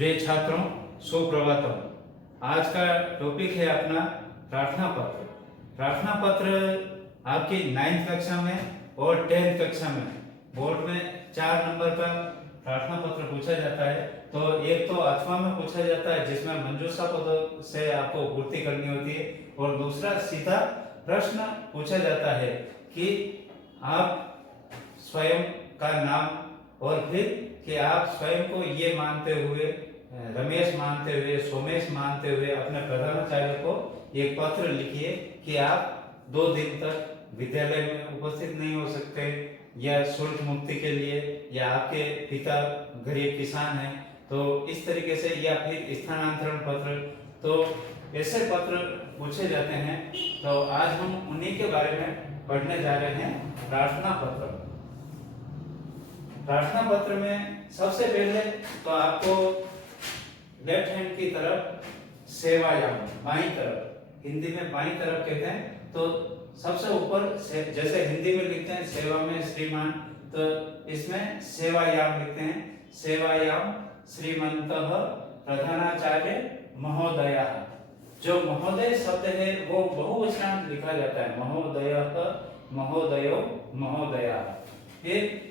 प्रिय छात्रों, सुप्रभातम। आज का टॉपिक है अपना प्रार्थना पत्र। प्रार्थना पत्र आपकी 9th कक्षा में और 10th कक्षा में बोर्ड में 4 नंबर का प्रार्थना पत्र पूछा जाता है। तो एक तो अथवा में पूछा जाता है जिसमें मंजूषा पद से आपको पूर्ति करनी होती है, और दूसरा सीधा प्रश्न पूछा जाता है कि आप स्वयं का नाम और फिर कि आप स्वयं को ये मानते हुए, रमेश मानते हुए, सोमेश मानते हुए अपने प्रधानाचार्य को एक पत्र लिखिए कि आप 2 दिन तक विद्यालय में उपस्थित नहीं हो सकते, या शुल्क मुक्ति के लिए, या आपके पिता गरीब किसान हैं तो इस तरीके से, या फिर स्थानांतरण पत्र। तो ऐसे पत्र पूछे जाते हैं। तो आज हम उन्हीं के बारे में पढ़ने जा रहे हैं। प्रार्थना पत्र। प्रार्थना पत्र में सबसे पहले तो आपको लेफ्ट हैंड की तरफ सेवायाम, बाईं तरफ, हिंदी में बाईं तरफ कहते हैं, तो सबसे ऊपर जैसे हिंदी में लिखते हैं सेवा में श्रीमान, तो इसमें सेवायाम लिखते हैं। सेवायाम श्रीमंतः प्रधानाचार्य महोदयः। जो महोदय शब्द है वो बहुवचन लिखा जाता है, महोदयः, महोदयो, महोदया। फिर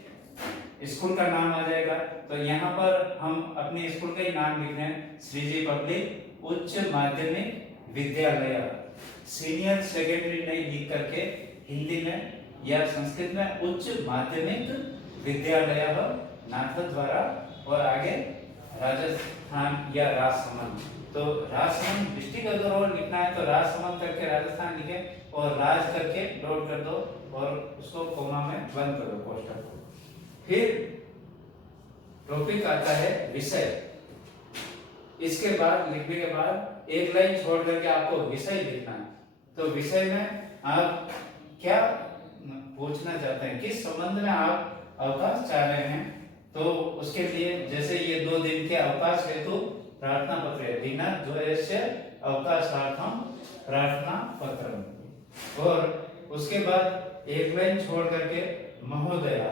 स्कूल का नाम आ जाएगा। तो यहाँ पर हम अपने स्कूल का ही नाम लिख रहे हैं, श्रीजी पब्लिक उच्च माध्यमिक विद्यालय। सीनियर सेकेंडरी नहीं लिख करके हिंदी में या संस्कृत में उच्च माध्यमिक विद्यालय नाथद्वारा, और आगे राजस्थान या राजसमंद। तो राजसमंद डिस्ट्रिक्ट अगर और लिखना है तो राजसमंद करके राजस्थान लिखे, और राज करके डॉट कर दो और उसको कोमा में बंद कर दो पोस्टर को। फिर टॉपिक आता है विषय। इसके बाद लिखने के बाद एक लाइन छोड़ करके आपको विषय लिखना है। तो विषय में आप क्या पूछना चाहते हैं, किस संबंध में आप अवकाश चाह रहे हैं, तो उसके लिए जैसे ये 2 दिन के अवकाश हेतु प्रार्थना पत्र है, दिनद्वयस्य अवकाशार्थम प्रार्थना पत्रम। और उसके बाद एक लाइन छोड़ करके महोदया,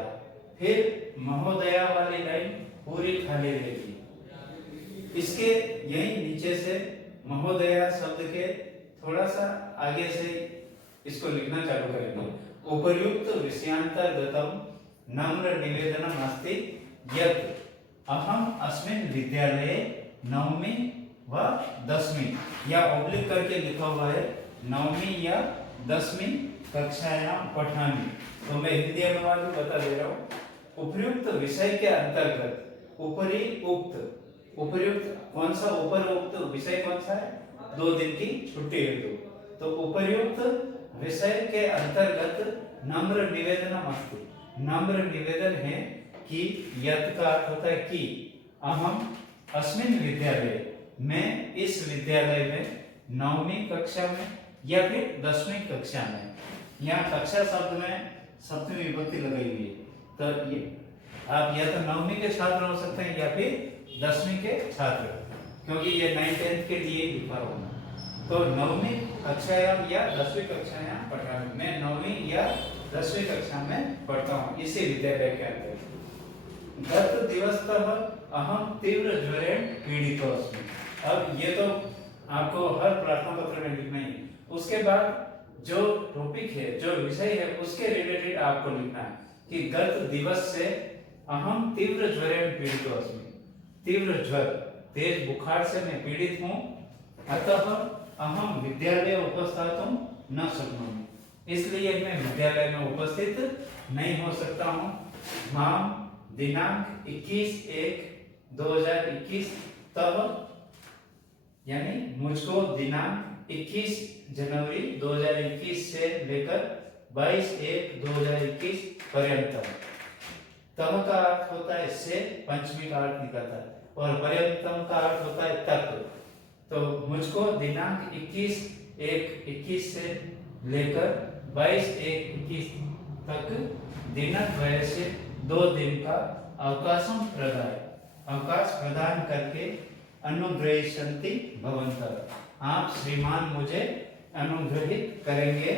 फिर महोदया वाली लाइन पूरी खाली रहेगी। इसके यही नीचे से महोदया शब्द के थोड़ा सा आगे से इसको लिखना चालू करेंगे। उपर्युक्त विषयांतर्गतम नम्र निवेदनम अस्ति यत् अहम अस्मिन् विद्यालये 9वीं व 10वीं, या ऑब्लिक करके लिखा हुआ है 9वीं या 10वीं कक्षायां पठामि। तो मैं हिंदी अनुवाद भी बता दे रहा हूँ। उपयुक्त विषय के अंतर्गत ऊपरी उक्त, उपयुक्त कौन सा, ऊपर उक्त विषय कौन सा है, 2 दिन की छुट्टी हेतु। तो उपयुक्त विषय के अंतर्गत नम्र निवेदनम अस्ति। नम्र निवेदन है कि, यत् का अर्थ होता है कि, अहम अस्मिन् विद्यालय, मैं इस विद्यालय में 9वीं कक्षा में या फिर 10वीं कक्षा में, यहाँ कक्षा शब्द में सप्तमी विभक्ति लगाई हुई है। तो ये आप या तो 9वीं के छात्र हो सकते हैं या फिर 10वीं के छात्र, क्योंकि ये 9th 10th के लिए लिखा होगा। तो 9वीं कक्षायां या 10वीं कक्षायां पढ़ा, मैं 9वीं या 10वीं कक्षा में पढ़ता हूँ इसी विद्यालय के अंदर। गत दिवसतः अहम तीव्र ज्वरेण पीड़ितोऽस्मि। अब ये तो आपको हर प्रार्थना पत्र में लिखना ही। उसके बाद जो टॉपिक है, जो विषय है, उसके रिलेटेड आपको लिखना है कि गत दिवस से अहम तीव्र ज्वरेण पीड़ितोऽस्मि। तीव्र ज्वर, तेज बुखार से मैं पीड़ित हूँ। अतः अहम विद्यालये उपस्थातुं न शक्नोमि, इसलिए मैं विद्यालय में उपस्थित नहीं हो सकता हूँ। माम दिनांक 21/1/2021 तब, यानी मुझको दिनांक 21 जनवरी 2021 से लेकर 22/1/2021 पर्यंत। तब का अर्थ होता है से, पंचमी का अर्थ निकलता है, और पर्यंतम का अर्थ होता है तक। तो मुझको दिनांक 21/1/21 से लेकर 22/1/21 तक दिनद्वय से 2 दिन का अवकाश प्रदान करके अनुग्रहीष्यन्ति भवन्तः, आप श्रीमान मुझे अनुग्रहित करेंगे,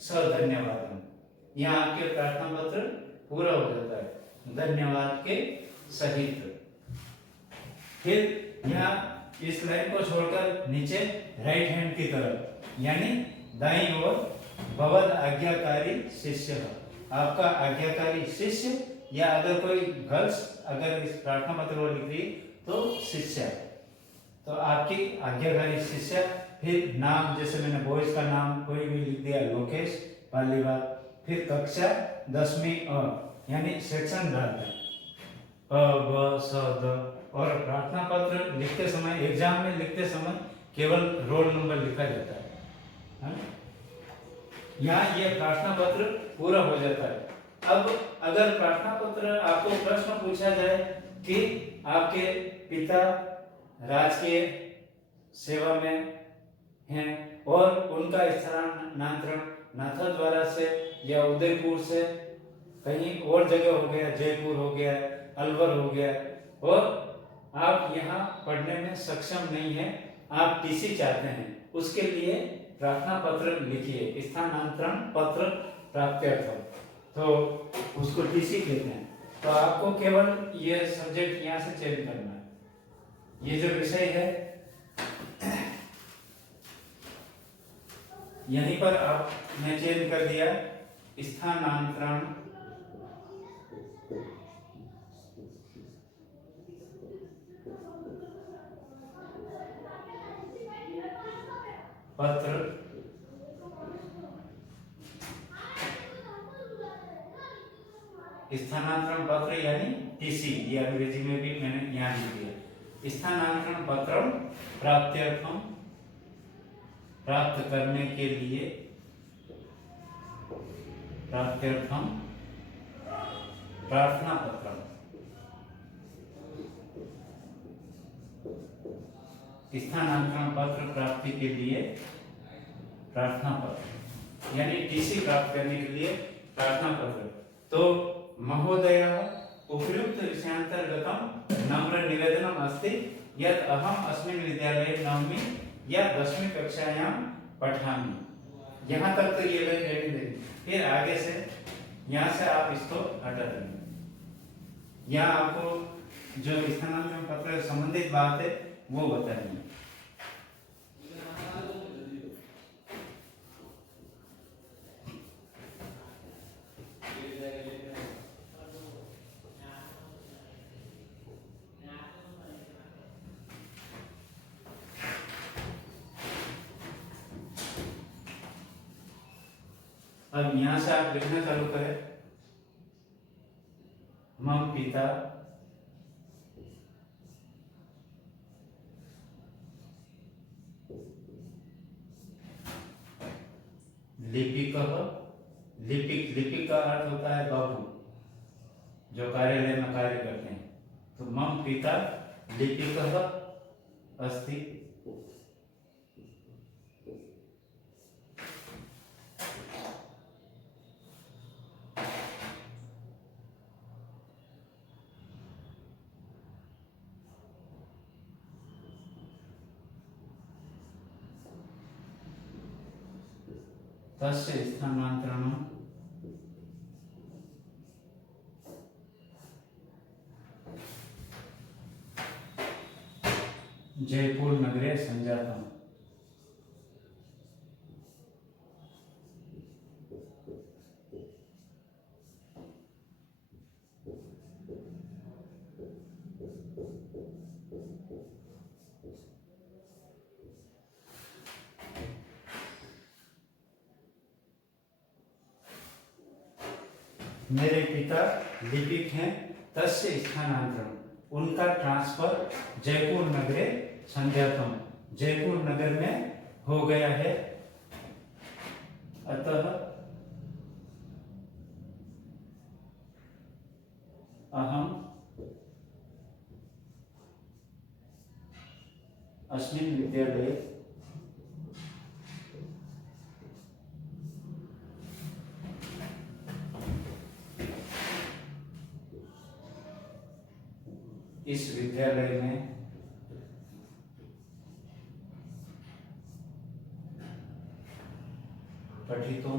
सधन्यवाद। यहाँ आपके प्रार्थना पत्र पूरा हो जाता है धन्यवाद के सहित। फिर यहाँ इस लाइन को छोड़कर नीचे राइट हैंड की तरफ यानी दाईं ओर भवद आज्ञाकारी शिष्य, आपका आज्ञाकारी शिष्य, या अगर कोई गर्ल्स अगर इस प्रार्थना पत्र को लिख रही तो शिष्य, तो आपकी आज्ञाकारी शिष्य। फिर नाम, जैसे मैंने बॉयज का नाम कोई भी लिख दिया, लोकेश पालीवाल। फिर कक्षा 10वीं यानी सेक्शन डालते हैं अ ब स द। और प्रार्थना पत्र लिखते समय, एग्जाम में लिखते समय केवल रोल नंबर लिखा जाता है। यहाँ ये प्रार्थना पत्र पूरा हो जाता है। अब अगर प्रार्थना पत्र आपको प्रश्न पूछा जाए कि आपके पिता राजकीय सेवा में हैं और उनका स्थानांतरण नाथद्वारा से या उदयपुर से कहीं और जगह हो गया, जयपुर हो गया, अलवर हो गया, और आप यहाँ पढ़ने में सक्षम नहीं है, आप टीसी चाहते हैं, उसके लिए प्रार्थना पत्र लिखिए, स्थानांतरण पत्र प्राप्त्यर्थम, तो उसको टीसी कहते हैं। तो आपको केवल ये सब्जेक्ट यहाँ से चेंज करना है। ये जो विषय है यहीं पर आपने चेंज कर दिया, स्थानांतरण पत्र स्थानांतरण पत्र यानी टीसी, ये अंग्रेजी में भी मैंने यहाँ लिख दिया। स्थानांतरण पत्र प्राप्त्यर्थम, प्राप्त करने के लिए, प्राप्त्यर्थम प्रार्थना पत्र, स्थानांतरण पत्र प्राप्ति के लिए प्रार्थना पत्र यानी टीसी प्राप्त करने के लिए प्रार्थना पत्र। तो महोदय उपयुक्त विषयांतर्गतम नम्र निवेदनम अस्ति यत् अहम अस्मिन् विद्यालये 9वीं या 10वीं कक्षायां पठामि। यहाँ तक तो ये लाइन रहने देंगे, फिर आगे से यहाँ से आप इसको हटा देंगे। यहाँ आपको जो स्थानांतरण पत्र से संबंधित बात है वो बताएंगे। अब यहां से आप लिखना चालू करें, मम पिता लिपिकः, लिपिक का अर्थ होता है बाबू, जो कार्यालय में कार्य करते हैं। तो मम पिता लिपिकः अस्ति, तस्य स्थानांतरणं जयपुर नगरे संजातम्। मेरे पिता लिपिक हैं, तस्य स्थानांतरण उनका ट्रांसफर जयपुर नगरे संजातम, जयपुर नगर में हो गया है। अतः अहम अस्मिन् विद्यालये इस विद्यालय में पठितुं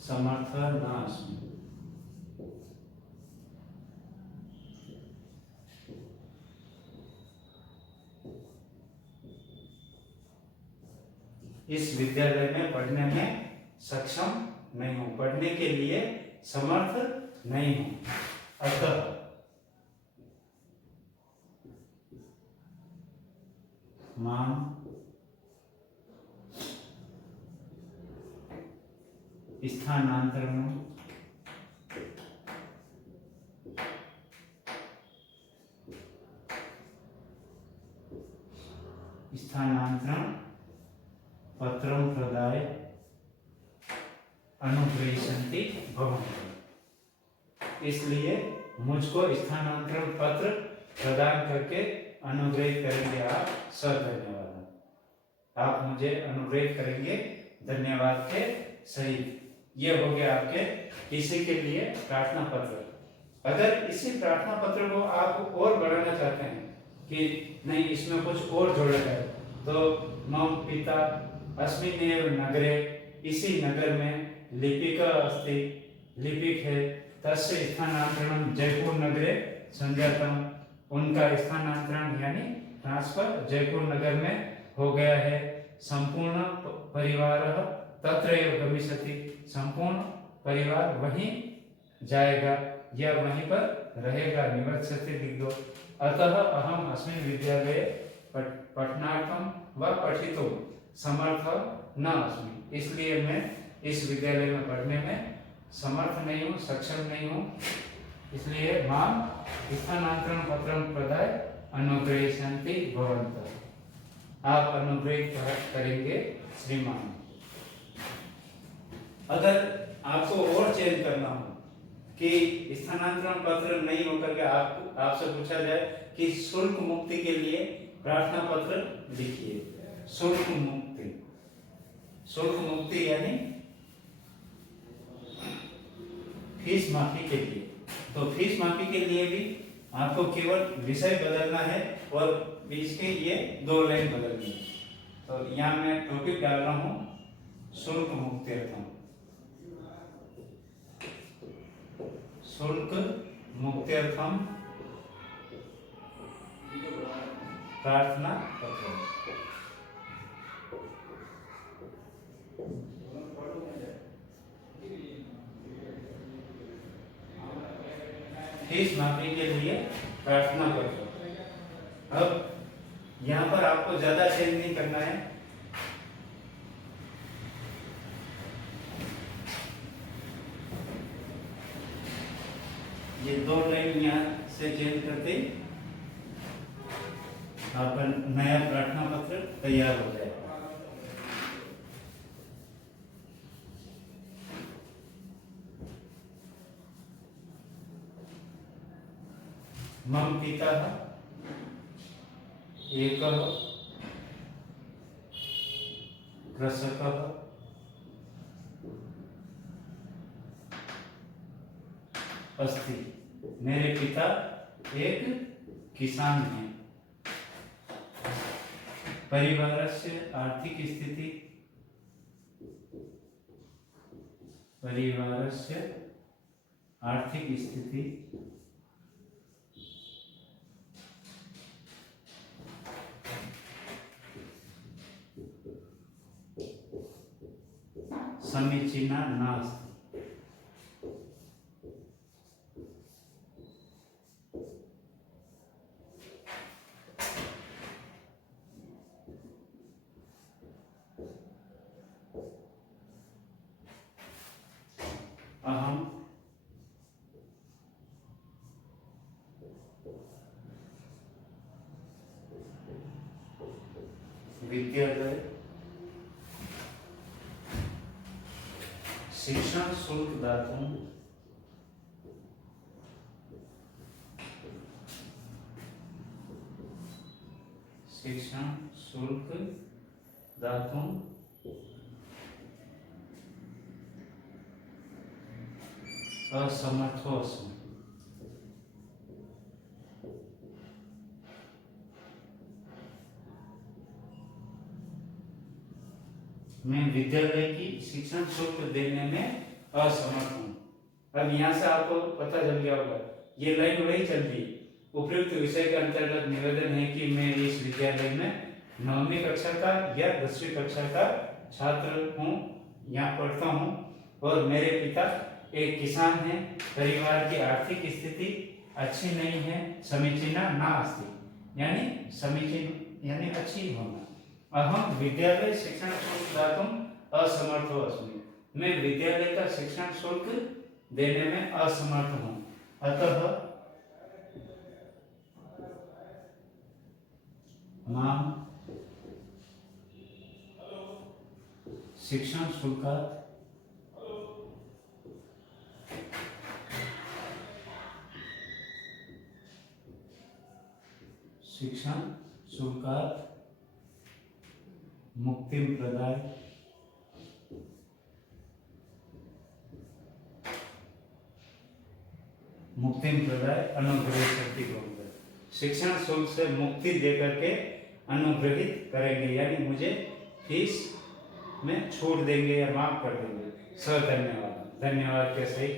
समर्थ नास्मि। इस विद्यालय में पढ़ने में सक्षम नहीं हूं, पढ़ने के लिए समर्थ नहीं हूं। अतः माम स्थानांतरण पत्रं प्रदाय अनुग्रहीष्यन्ति भवन्तः। इसलिए मुझको स्थानांतरण पत्र प्रदान करके अनुग्रहित करेंगे आप, धन्यवाद। आप मुझे अनुग्रहित करेंगे धन्यवाद के सहित। ये हो गया आपके इसी के लिए प्रार्थना पत्र। अगर इसी प्रार्थना पत्र को आप और बढ़ाना चाहते हैं कि नहीं इसमें कुछ और जोड़ा जाए, तो मम पिता अस्मिन्नेव नगरे, इसी नगर में लिपिका अस्ति, लिपिक है, तस्य स्थानांतरण जयपुर नगरे संजातम, उनका स्थानांतरण यानी ट्रांसफर जयपुर नगर में हो गया है। संपूर्ण परिवार तत्र एव गमिष्यति, संपूर्ण परिवार वहीं जाएगा या वहीं पर रहेगा, निवसति लिख दो। अतः अहम अस्मिन् विद्यालये पठनार्थं व पठितुं समर्थ न अस्मि, इसलिए मैं इस विद्यालय में पढ़ने में समर्थ नहीं हूँ, सक्षम नहीं हूँ। इसलिए माम स्थानांतरण पत्रं प्रदाय अनुग्रहीष्यन्ति भवन्तः। आप अनुग्रहित करेंगे श्रीमान। अगर आपको और चेंज करना हो कि स्थानांतरण पत्र नहीं होकर के आपसे पूछा जाए कि शुल्क मुक्ति के लिए प्रार्थना पत्र लिखिए। शुल्क मुक्ति, शुल्क मुक्ति यानी फीस माफी के लिए। तो फीस माफी के लिए भी आपको केवल विषय बदलना है और बीच के ये 2 लाइन बदलनी है। तो यहाँ मैं टॉपिक डाल रहा हूँ शुल्क मुक्त्यर्थम, शुल्क मुक्त्यर्थम प्रार्थना पत्र। फीस माफी के लिए प्रार्थना पत्र। अब यहाँ पर आपको ज्यादा चेंज नहीं करना है। ये 2 लाइन यहाँ से चेंज करते आपका नया प्रार्थना पत्र तैयार हो जाएगा। मम पिता एकः कृषकः अस्ति, मेरे पिता एक किसान हैं। परिवारस्य आर्थिक स्थिति, परिवारस्य आर्थिक स्थिति समीचीना नास्ति। अहम विद्यालय शिक्षण शुल्क दातुं शिक्षण शुल्क दातुं असमर्थोऽस्मि। मैं विद्यालय की शिक्षण शुल्क देने में असमर्थ हूँ। अब यहाँ से आपको पता चल गया होगा, ये लाइन वही चल रही। उपयुक्त विषय के अंतर्गत निवेदन है कि मैं इस विद्यालय में 9वीं कक्षा का या 10वीं कक्षा का छात्र हूँ, यहाँ पढ़ता हूँ और मेरे पिता एक किसान हैं। परिवार की आर्थिक स्थिति अच्छी नहीं है, समीचीना नास्ति, यानी समीचीन यानी अच्छी होना। अहम विद्यालय शिक्षण शुल्क दातुं असमर्थो अस्मि, मैं विद्यालय का शिक्षण शुल्क देने में असमर्थ हूँ। अतः मां शिक्षण शुल्कात् मुक्तिं प्रदाय अनुग्रहिष्यति भवन्तः, शिक्षण शुल्क से मुक्ति देकर के अनुग्रहित करेंगे, यानी मुझे फीस में छूट देंगे या माफ कर देंगे। धन्यवाद, धन्यवाद के सही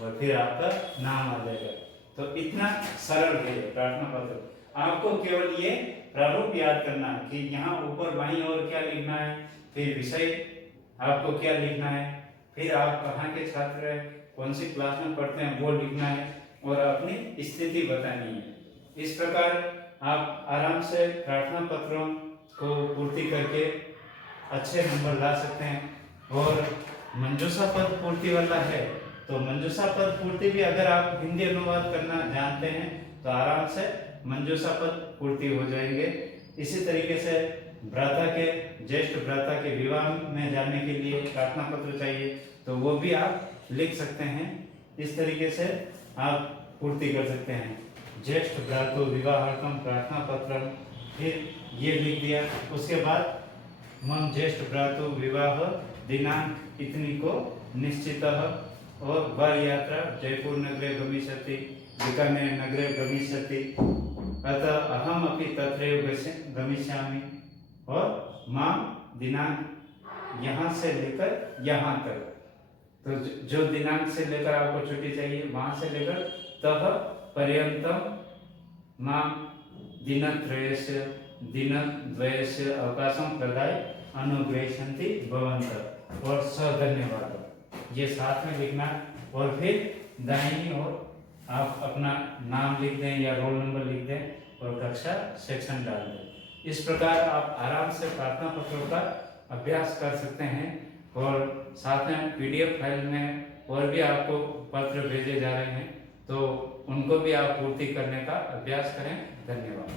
और फिर आपका नाम आ जाएगा। तो इतना सरल है प्रार्थना पत्र। आपको केवल ये प्रारूप याद करना है कि यहाँ ऊपर बाईं ओर क्या लिखना है, फिर विषय आपको क्या लिखना है, फिर आप कहाँ के छात्र हैं, कौन सी क्लास में पढ़ते हैं वो लिखना है और अपनी स्थिति बतानी है। इस प्रकार आप आराम से प्रार्थना पत्रों को पूर्ति करके अच्छे नंबर ला सकते हैं। और मंजूषा पद पूर्ति वाला है तो मंजूषा पद पूर्ति भी अगर आप हिंदी अनुवाद करना जानते हैं तो आराम से मंजूषा पद पूर्ति हो जाएंगे। इसी तरीके से भ्राता के ज्येष्ठ भ्राता के विवाह में जाने के लिए प्रार्थना पत्र चाहिए तो वो भी आप लिख सकते हैं। इस तरीके से आप पूर्ति कर सकते हैं। ज्येष्ठ भ्रातु विवाहार्थम प्रार्थना पत्रम, फिर ये लिख दिया। उसके बाद मम ज्येष्ठ भ्रातु विवाह दिनांक इतनी को निश्चितः और वर यात्रा जयपुर नगरे गमिष्यति, बीकानेर नगरे गमिष्यति, अतः अहम अपि तत्रैव गमिष्यामि और मां दिनांक यहाँ से लेकर यहाँ तक। तो जो दिनांक से लेकर आपको छुट्टी चाहिए वहां से लेकर तह पर्यंतम मां दिनत्रयस्य दिनद्वयस्य अवकाशं प्रदाय अनुग्रहिष्यन्ति भवन्तः और धन्यवाद ये साथ में लिखना। और फिर दाहिनी ओर आप अपना नाम लिख दें या रोल नंबर लिख दें और कक्षा सेक्शन डाल दें। इस प्रकार आप आराम से प्रार्थना पत्रों का अभ्यास कर सकते हैं। और साथ में PDF फाइल में और भी आपको पत्र भेजे जा रहे हैं तो उनको भी आप पूर्ति करने का अभ्यास करें। धन्यवाद।